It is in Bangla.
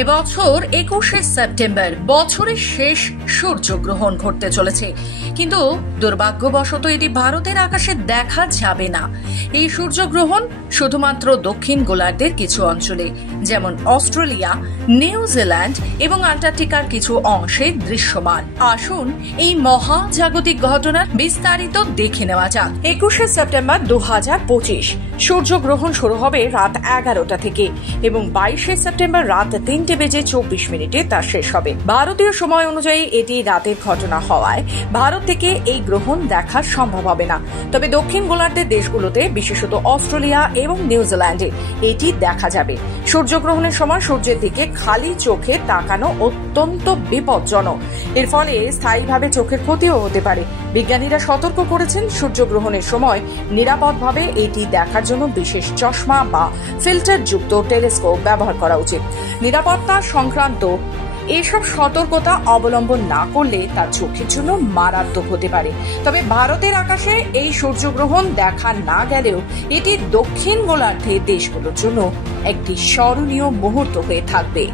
এবছর 21শে সেপ্টেম্বর বছরের শেষ সূর্যগ্রহণ ঘটতে চলেছে, কিন্তু দুর্ভাগ্যবশত এটি ভারতের আকাশে দেখা যাবে না। এই সূর্যগ্রহণ শুধুমাত্র দক্ষিণ গোলার্ধের কিছু অঞ্চলে, যেমন অস্ট্রেলিয়া, নিউজিল্যান্ড এবং আন্টার্কটিকার কিছু অংশে দৃশ্যমান। আসুন এই মহাজাগতিক ঘটনার বিস্তারিত দেখে নেওয়া যাক। 21শে সেপ্টেম্বর 2025 সূর্যগ্রহণ শুরু হবে রাত 11টা থেকে এবং 22শে সেপ্টেম্বর রাত 3:24 তা শেষ হবে। ভারতীয় সময় অনুযায়ী এটি রাতের ঘটনা হওয়ায় ভারত থেকে এই গ্রহণ দেখা সম্ভব হবে না, তবে দক্ষিণ গোলার্ধের দেশগুলোতে বিশেষত অস্ট্রেলিয়া এবং নিউজিল্যান্ডে এটি দেখা যাবে। সূর্যগ্রহণের সময় সূর্যের দিকে খালি চোখে তাকানো অত্যন্ত বিপজ্জনক, এর ফলে স্থায়ীভাবে চোখের ক্ষতিও হতে পারে। বিজ্ঞানীরা সতর্ক করেছেন, সূর্যগ্রহণের সময় নিরাপদভাবে এটি দেখার জন্য বিশেষ চশমা বা ফিল্টার যুক্ত টেলিস্কোপ ব্যবহার করা উচিত। নিরাপত্তা সংক্রান্ত এসব সতর্কতা অবলম্বন না করলে তা চোখের জন্য মারাত্মক হতে পারে। তবে ভারতের আকাশে এই সূর্যগ্রহণ দেখা না গেলেও এটি দক্ষিণ গোলার্ধের দেশগুলোর জন্য একটি স্মরণীয় মুহূর্ত হয়ে থাকবে।